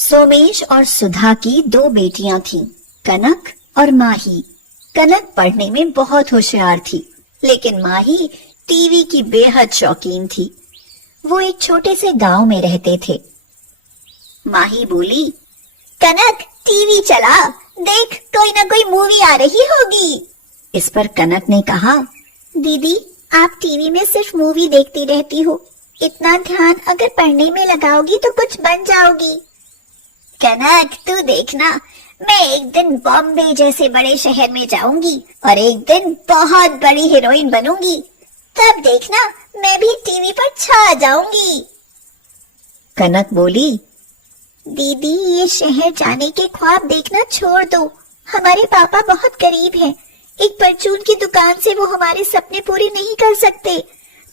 सोमेश और सुधा की दो बेटियां थीं, कनक और माही। कनक पढ़ने में बहुत होशियार थी, लेकिन माही टीवी की बेहद शौकीन थी। वो एक छोटे से गांव में रहते थे। माही बोली, कनक टीवी चला, देख कोई ना कोई मूवी आ रही होगी। इस पर कनक ने कहा, दीदी आप टीवी में सिर्फ मूवी देखती रहती हो, इतना ध्यान अगर पढ़ने में लगाओगी तो कुछ बन जाओगी। कनक तू देखना, मैं एक दिन बॉम्बे जैसे बड़े शहर में जाऊंगी और एक दिन बहुत बड़ी हीरोइन बनूंगी, तब देखना मैं भी टीवी पर छा जाऊंगी। कनक बोली, दीदी ये शहर जाने के ख्वाब देखना छोड़ दो, हमारे पापा बहुत गरीब हैं, एक परचून की दुकान से वो हमारे सपने पूरे नहीं कर सकते,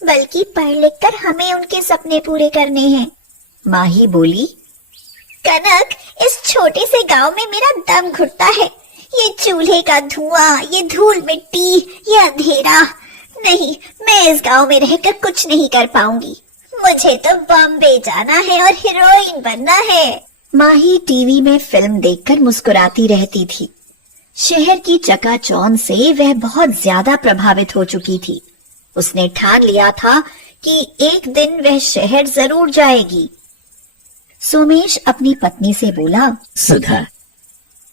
बल्कि पढ़ लिख कर हमें उनके सपने पूरे करने हैं। माही बोली, कनक इस छोटे से गांव में मेरा दम घुटता है, ये चूल्हे का धुआं, ये धूल मिट्टी, ये अंधेरा, नहीं मैं इस गांव में रहकर कुछ नहीं कर पाऊंगी, मुझे तो बॉम्बे जाना है और हीरोइन बनना है। माही टीवी में फिल्म देखकर मुस्कुराती रहती थी। शहर की चकाचौंध से वह बहुत ज्यादा प्रभावित हो चुकी थी। उसने ठान लिया था कि एक दिन वह शहर जरूर जाएगी। सोमेश अपनी पत्नी से बोला, सुधा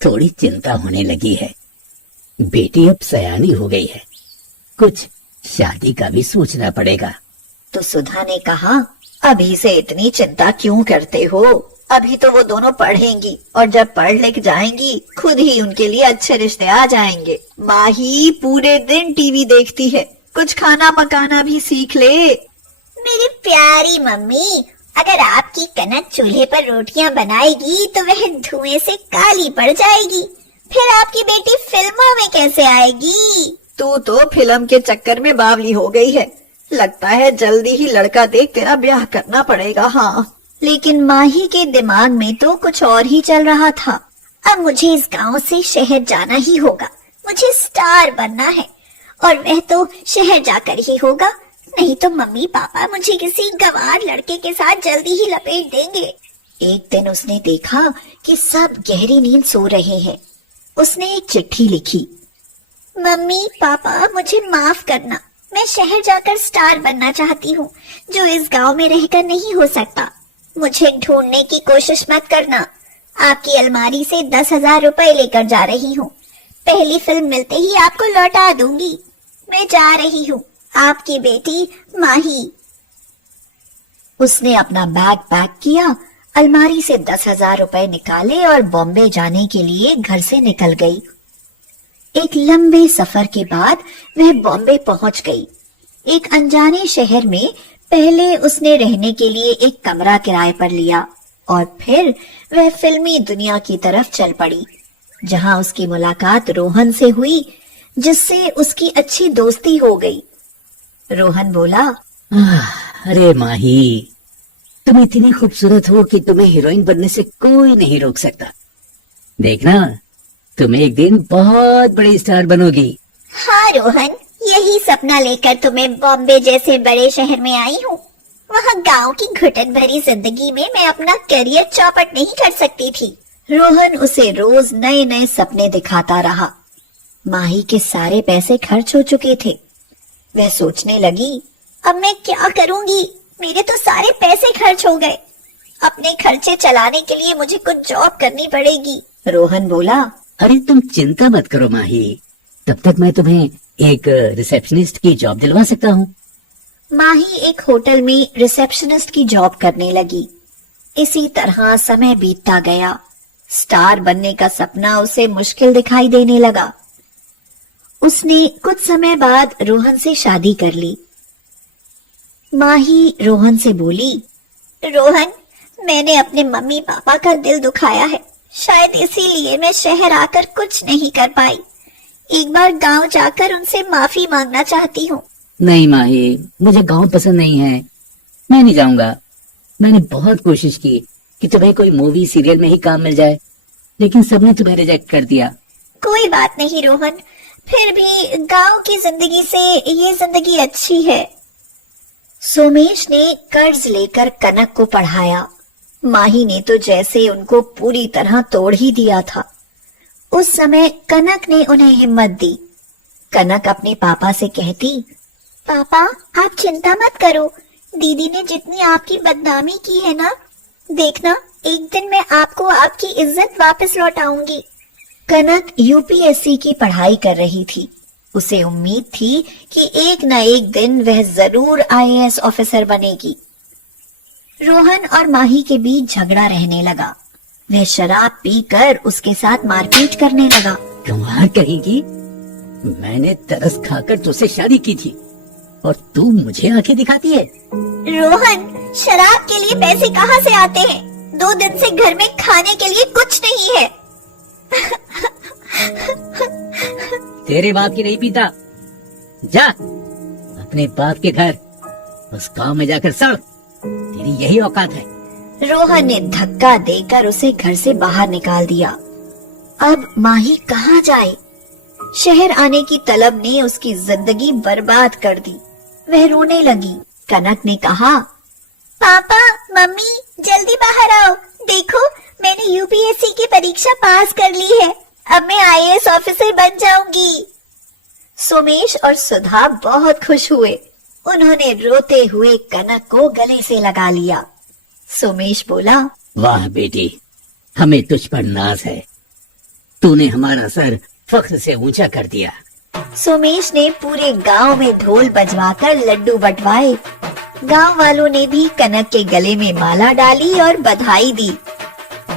थोड़ी चिंता होने लगी है, बेटी अब सयानी हो गई है, कुछ शादी का भी सोचना पड़ेगा। तो सुधा ने कहा, अभी से इतनी चिंता क्यों करते हो, अभी तो वो दोनों पढ़ेंगी और जब पढ़ लिख जाएंगी खुद ही उनके लिए अच्छे रिश्ते आ जाएंगे। माही पूरे दिन टीवी देखती है, कुछ खाना पकाना भी सीख ले। मेरी प्यारी मम्मी, अगर आपकी कनक चूल्हे पर रोटियां बनाएगी तो वह धुएं से काली पड़ जाएगी, फिर आपकी बेटी फिल्मों में कैसे आएगी। तू तो फिल्म के चक्कर में बावली हो गई है, लगता है जल्दी ही लड़का देख तेरा ब्याह करना पड़ेगा। हाँ, लेकिन माही के दिमाग में तो कुछ और ही चल रहा था। अब मुझे इस गांव से शहर जाना ही होगा, मुझे स्टार बनना है और वह तो शहर जाकर ही होगा, नहीं तो मम्मी पापा मुझे किसी गंवार लड़के के साथ जल्दी ही लपेट देंगे। एक दिन उसने देखा कि सब गहरी नींद सो रहे हैं। उसने एक चिट्ठी लिखी, मम्मी पापा मुझे माफ करना, मैं शहर जाकर स्टार बनना चाहती हूँ, जो इस गांव में रहकर नहीं हो सकता। मुझे ढूंढने की कोशिश मत करना, आपकी अलमारी से 10,000 रुपए लेकर जा रही हूँ, पहली फिल्म मिलते ही आपको लौटा दूंगी। मैं जा रही हूँ, आपकी बेटी माही। उसने अपना बैग पैक किया, अलमारी से 10,000 रुपए निकाले और बॉम्बे जाने के लिए घर से निकल गई। एक लंबे सफर के बाद वह बॉम्बे पहुंच गई। एक अनजाने शहर में पहले उसने रहने के लिए एक कमरा किराए पर लिया और फिर वह फिल्मी दुनिया की तरफ चल पड़ी, जहां उसकी मुलाकात रोहन से हुई, जिससे उसकी अच्छी दोस्ती हो गई। रोहन बोला, अरे माही, तुम इतनी खूबसूरत हो कि तुम्हें हीरोइन बनने से कोई नहीं रोक सकता। देखना तुम एक दिन बहुत बड़ी स्टार बनोगी। हाँ रोहन, यही सपना लेकर तो मैं बॉम्बे जैसे बड़े शहर में आई हूँ। वहाँ गांव की घुटन भरी जिंदगी में मैं अपना करियर चौपट नहीं कर सकती थी। रोहन उसे रोज नए नए सपने दिखाता रहा। माही के सारे पैसे खर्च हो चुके थे। वह सोचने लगी, अब मैं क्या करूंगी, मेरे तो सारे पैसे खर्च हो गए, अपने खर्चे चलाने के लिए मुझे कुछ जॉब करनी पड़ेगी। रोहन बोला, अरे तुम चिंता मत करो माही, तब तक मैं तुम्हें एक रिसेप्शनिस्ट की जॉब दिलवा सकता हूँ। माही एक होटल में रिसेप्शनिस्ट की जॉब करने लगी। इसी तरह समय बीतता गया। स्टार बनने का सपना उसे मुश्किल दिखाई देने लगा। उसने कुछ समय बाद रोहन से शादी कर ली। माही रोहन से बोली, रोहन मैंने अपने मम्मी पापा का दिल दुखाया है, शायद इसीलिए मैं शहर आकर कुछ नहीं कर पाई। एक बार गांव जाकर उनसे माफी मांगना चाहती हूँ। नहीं माही, मुझे गांव पसंद नहीं है, मैं नहीं जाऊंगा। मैंने बहुत कोशिश की कि तुम्हें कोई मूवी सीरियल में ही काम मिल जाए, लेकिन सबने तुम्हें रिजेक्ट कर दिया। कोई बात नहीं रोहन, फिर भी गांव की जिंदगी से ये जिंदगी अच्छी है। सोमेश ने कर्ज लेकर कनक को पढ़ाया। माही ने तो जैसे उनको पूरी तरह तोड़ ही दिया था। उस समय कनक ने उन्हें हिम्मत दी। कनक अपने पापा से कहती, पापा आप चिंता मत करो, दीदी ने जितनी आपकी बदनामी की है ना, देखना एक दिन मैं आपको आपकी इज्जत वापस लौटाऊंगी। कनक यूपीएससी की पढ़ाई कर रही थी। उसे उम्मीद थी कि एक न एक दिन वह जरूर आईएएस ऑफिसर बनेगी। रोहन और माही के बीच झगड़ा रहने लगा। वह शराब पीकर उसके साथ मारपीट करने लगा। कमाल कहेगी, मैंने तरस खाकर तुझसे शादी की थी और तू मुझे आंखें दिखाती है। रोहन, शराब के लिए पैसे कहाँ से आते हैं? 2 दिन से घर में खाने के लिए कुछ नहीं है। तेरे बाप की नहीं पीता, जा अपने बाप के घर उस गांव में जाकर सड़, तेरी यही औकात है। रोहन ने धक्का देकर उसे घर से बाहर निकाल दिया। अब माही कहाँ जाए? शहर आने की तलब ने उसकी जिंदगी बर्बाद कर दी। वह रोने लगी। कनक ने कहा, पापा मम्मी जल्दी बाहर आओ, देखो मैंने यूपीएससी की परीक्षा पास कर ली है, अब मैं आईएएस ऑफिसर बन जाऊंगी। सोमेश और सुधा बहुत खुश हुए। उन्होंने रोते हुए कनक को गले से लगा लिया। सोमेश बोला, वाह बेटी, हमें तुझ पर नाज है, तूने हमारा सर फख्र से ऊंचा कर दिया। सोमेश ने पूरे गांव में ढोल बजवाकर लड्डू बंटवाए। गांव वालों ने भी कनक के गले में माला डाली और बधाई दी।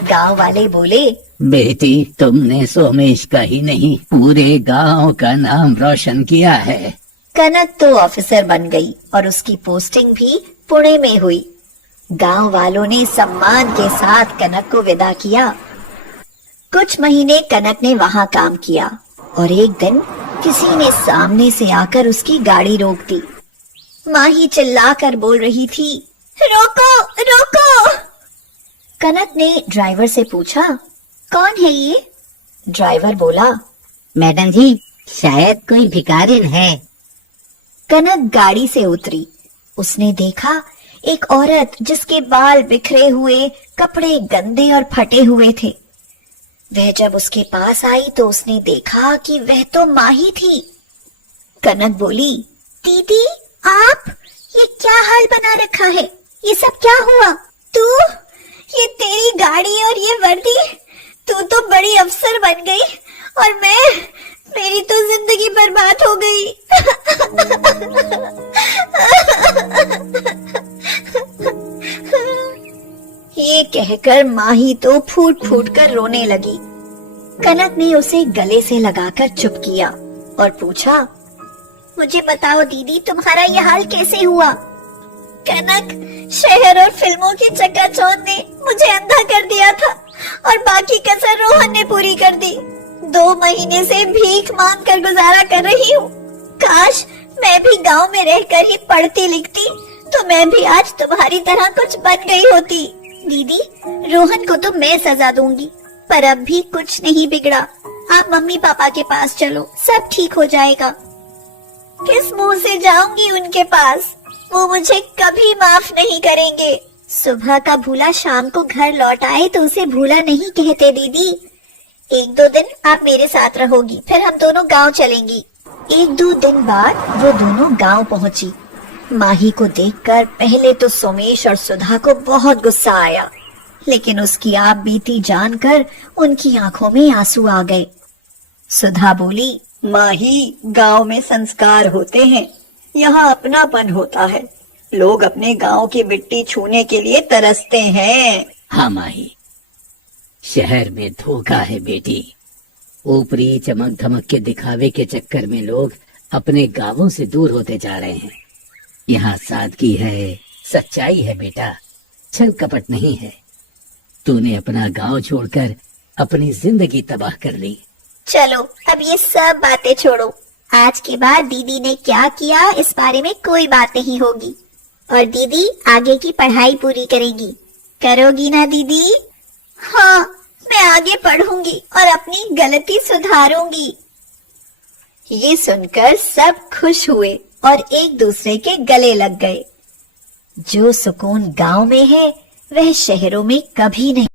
गांव वाले बोले, बेटी तुमने सोमेश का ही नहीं पूरे गांव का नाम रोशन किया है। कनक तो ऑफिसर बन गई और उसकी पोस्टिंग भी पुणे में हुई। गांव वालों ने सम्मान के साथ कनक को विदा किया। कुछ महीने कनक ने वहां काम किया और एक दिन किसी ने सामने से आकर उसकी गाड़ी रोक दी। माही चिल्लाकर बोल रही थी, रोको रोको। कनक ने ड्राइवर से पूछा, कौन है ये? ड्राइवर बोला, मैडम जी शायद कोई भिखारिन है। कनक गाड़ी से उतरी। उसने देखा एक औरत जिसके बाल बिखरे हुए, कपड़े गंदे और फटे हुए थे। वह जब उसके पास आई तो उसने देखा कि वह तो माही थी। कनक बोली, दीदी आप, ये क्या हाल बना रखा है? ये सब क्या हुआ? तू, ये तेरी गाड़ी और ये वर्दी, तू तो बड़ी अफसर बन गई और मेरी तो जिंदगी बर्बाद हो गई। ये कहकर माही तो फूट फूट कर रोने लगी। कनक ने उसे गले से लगाकर चुप किया और पूछा, मुझे बताओ दीदी तुम्हारा ये हाल कैसे हुआ? कनक, शहर और फिल्मों की चकाचौंध ने मुझे अंधा कर दिया था और बाकी कसर रोहन ने पूरी कर दी। 2 महीने से भीख मांग कर गुजारा कर रही हूँ। काश मैं भी गांव में रहकर ही पढ़ती लिखती तो मैं भी आज तुम्हारी तरह कुछ बन गई होती। दीदी, रोहन को तो मैं सजा दूंगी, पर अब भी कुछ नहीं बिगड़ा। आप मम्मी पापा के पास चलो, सब ठीक हो जाएगा। किस मुंह से जाऊंगी उनके पास? वो मुझे कभी माफ नहीं करेंगे। सुबह का भूला शाम को घर लौट आए तो उसे भूला नहीं कहते दीदी। 1-2 दिन आप मेरे साथ रहोगी, फिर हम दोनों गांव चलेंगी। 1-2 दिन बाद वो दोनों गांव पहुंची। माही को देखकर पहले तो सोमेश और सुधा को बहुत गुस्सा आया, लेकिन उसकी आप बीती जानकर उनकी आंखों में आंसू आ गए। सुधा बोली, माही, गांव में संस्कार होते हैं, यहाँ अपनापन होता है। लोग अपने गांव की मिट्टी छूने के लिए तरसते हैं। हाँ माही, शहर में धोखा है बेटी। ऊपरी चमक धमक के दिखावे के चक्कर में लोग अपने गांवों से दूर होते जा रहे हैं। यहाँ सादगी है, सच्चाई है बेटा, छल कपट नहीं है। तूने अपना गांव छोड़कर अपनी जिंदगी तबाह कर ली। चलो अब ये सब बातें छोड़ो। आज के बाद दीदी ने क्या किया इस बारे में कोई बात नहीं होगी। और दीदी आगे की पढ़ाई पूरी करेगी, करोगी ना दीदी? हाँ, मैं आगे पढ़ूंगी और अपनी गलती सुधारूंगी। ये सुनकर सब खुश हुए और एक दूसरे के गले लग गए। जो सुकून गांव में है वह शहरों में कभी नहीं